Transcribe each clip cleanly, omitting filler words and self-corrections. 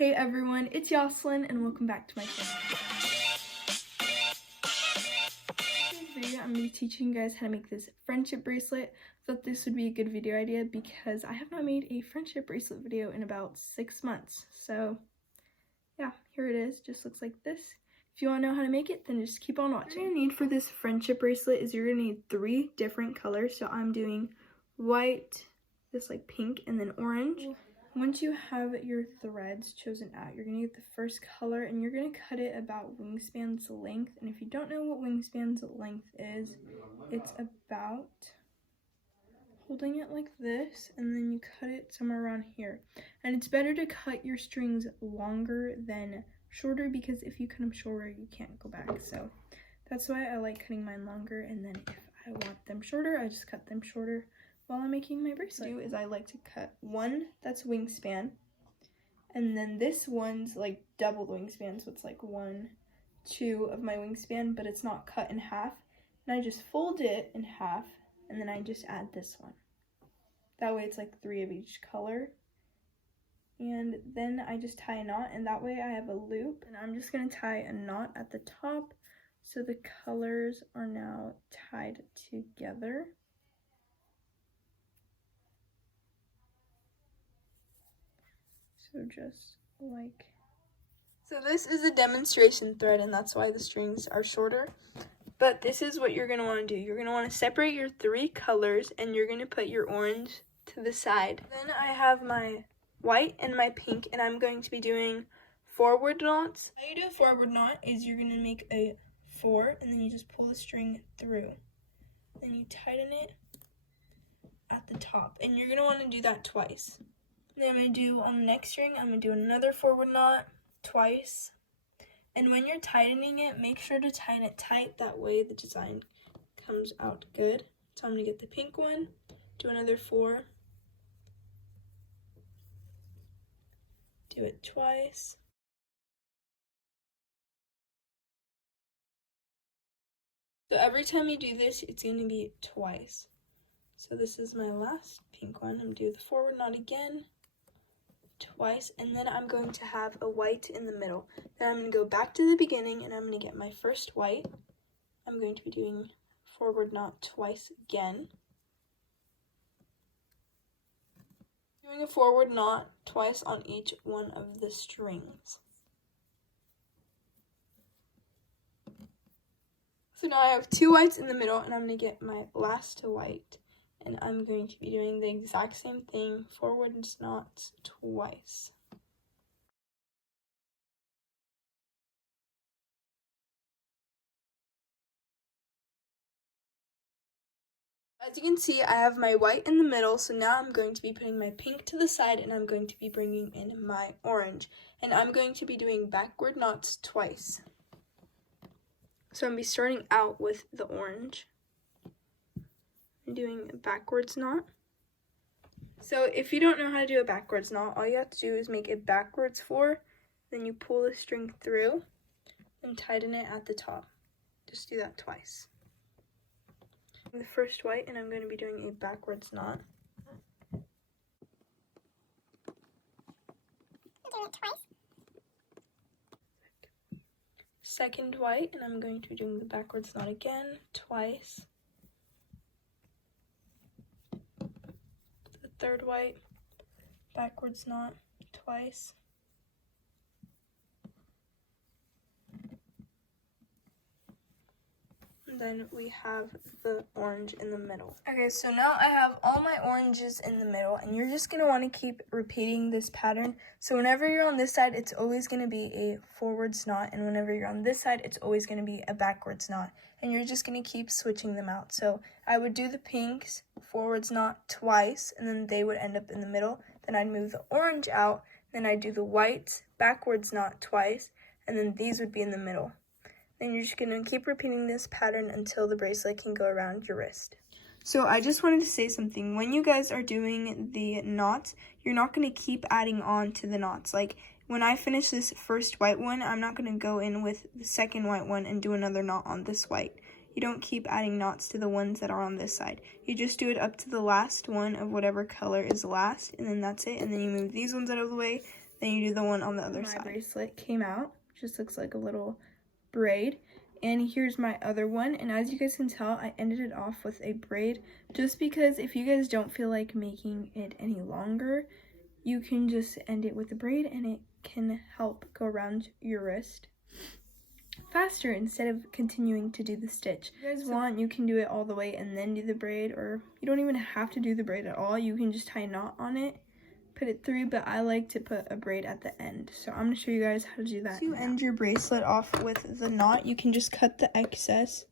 Hey everyone, it's Yoselin and welcome back to my channel. In this video, I'm going to be teaching you guys how to make this friendship bracelet. I thought this would be a good video idea because I have not made a friendship bracelet video in about 6 months. So yeah, here it is. Just looks like this. If you want to know how to make it, then just keep on watching. What you're going to need for this friendship bracelet is you're going to need 3 different colors. So I'm doing white, this like pink, and then orange. Once you have your threads chosen out, you're going to get the first color and you're going to cut it about wingspan's length. And if you don't know what wingspan's length is, it's about holding it like this and then you cut it somewhere around here. And it's better to cut your strings longer than shorter because if you cut them shorter, you can't go back. So that's why I like cutting mine longer, and then if I want them shorter, I just cut them shorter. While I'm making my bracelet, what I do is I like to cut one that's wingspan, and then this one's like double the wingspan, so it's like 1, 2 of my wingspan, but it's not cut in half. And I just fold it in half, and then I just add this one. That way it's like 3 of each color. And then I just tie a knot, and that way I have a loop, and I'm just gonna tie a knot at the top, so the colors are now tied together. So just like, so this is a demonstration thread and that's why the strings are shorter. But this is what you're going to want to do. You're going to want to separate your 3 colors and you're going to put your orange to the side. Then I have my white and my pink, and I'm going to be doing forward knots. How you do a forward knot is you're going to make a 4 and then you just pull the string through. Then you tighten it at the top, and you're going to want to do that twice. Then I'm going to do on the next string, I'm going to do another forward knot twice. And when you're tightening it, make sure to tighten it tight. That way the design comes out good. So I'm going to get the pink one, do another 4, do it twice. So every time you do this, it's going to be twice. So this is my last pink one. I'm going to do the forward knot again, twice, and then I'm going to have a white in the middle. Then I'm going to go back to the beginning and I'm going to get my first white. I'm going to be doing forward knot twice again. Doing a forward knot twice on each one of the strings. So now I have 2 whites in the middle and I'm going to get my last white. And I'm going to be doing the exact same thing, forward knots twice. As you can see, I have my white in the middle, so now I'm going to be putting my pink to the side and I'm going to be bringing in my orange. And I'm going to be doing backward knots twice. So I'm going to be starting out with the orange. Doing a backwards knot. So if you don't know how to do a backwards knot, all you have to do is make a backwards 4, then you pull the string through and tighten it at the top. Just do that twice. The first white, and I'm going to be doing a backwards knot. Do it twice. Second white, and I'm going to be doing the backwards knot again, twice. Third white, backwards knot twice. And then we have the orange in the middle. Okay, so now I have all my oranges in the middle, and you're just going to want to keep repeating this pattern. So whenever you're on this side, it's always going to be a forwards knot, and whenever you're on this side, it's always going to be a backwards knot. And you're just going to keep switching them out. So I would do the pinks forwards knot twice, and then they would end up in the middle. Then I'd move the orange out, then I'd do the whites backwards knot twice, and then these would be in the middle. Then you're just going to keep repeating this pattern until the bracelet can go around your wrist. So I just wanted to say something. When you guys are doing the knots, you're not going to keep adding on to the knots. Like when I finish this first white one, I'm not going to go in with the second white one and do another knot on this white. You don't keep adding knots to the ones that are on this side. You just do it up to the last one of whatever color is last, and then that's it. And then you move these ones out of the way, then you do the one on the other side. My bracelet came out, just looks like a little braid. And here's my other one, and as you guys can tell, I ended it off with a braid just because if you guys don't feel like making it any longer, you can just end it with a braid and it can help go around your wrist faster instead of continuing to do the stitch. If you guys want, you can do it all the way and then do the braid, or you don't even have to do the braid at all. You can just tie a knot on it, put it through, but I like to put a braid at the end. So I'm gonna show you guys how to do that. To end your bracelet off with the knot, you can just cut the excess.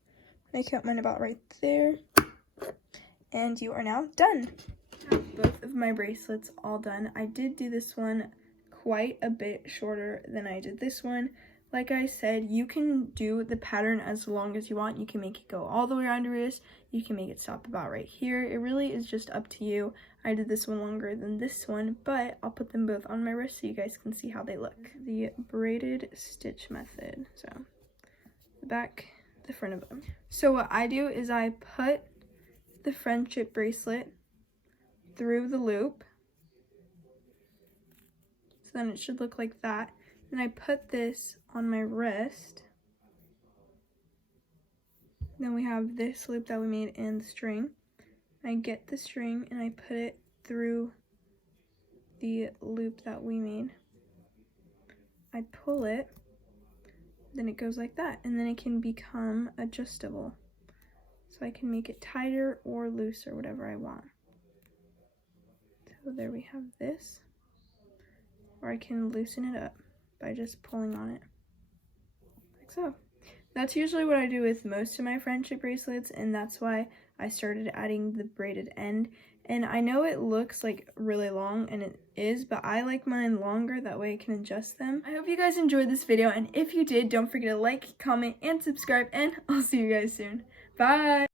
I cut mine about right there. And you are now done. I have both of my bracelets all done. I did do this one quite a bit shorter than I did this one. Like I said, you can do the pattern as long as you want. You can make it go all the way around your wrist. You can make it stop about right here. It really is just up to you. I did this one longer than this one, but I'll put them both on my wrist so you guys can see how they look. The braided stitch method. So the back, the front of them. So what I do is I put the friendship bracelet through the loop. So then it should look like that. Then I put this on my wrist. Then we have this loop that we made and the string. I get the string and I put it through the loop that we made. I pull it, then it goes like that, and then it can become adjustable. So I can make it tighter or looser, whatever I want. So there we have this. Or I can loosen it up by just pulling on it, like so. That's usually what I do with most of my friendship bracelets, and that's why I started adding the braided end. And I know it looks like really long, and it is, but I like mine longer, that way I can adjust them. I hope you guys enjoyed this video, and if you did, don't forget to like, comment, and subscribe, and I'll see you guys soon. Bye!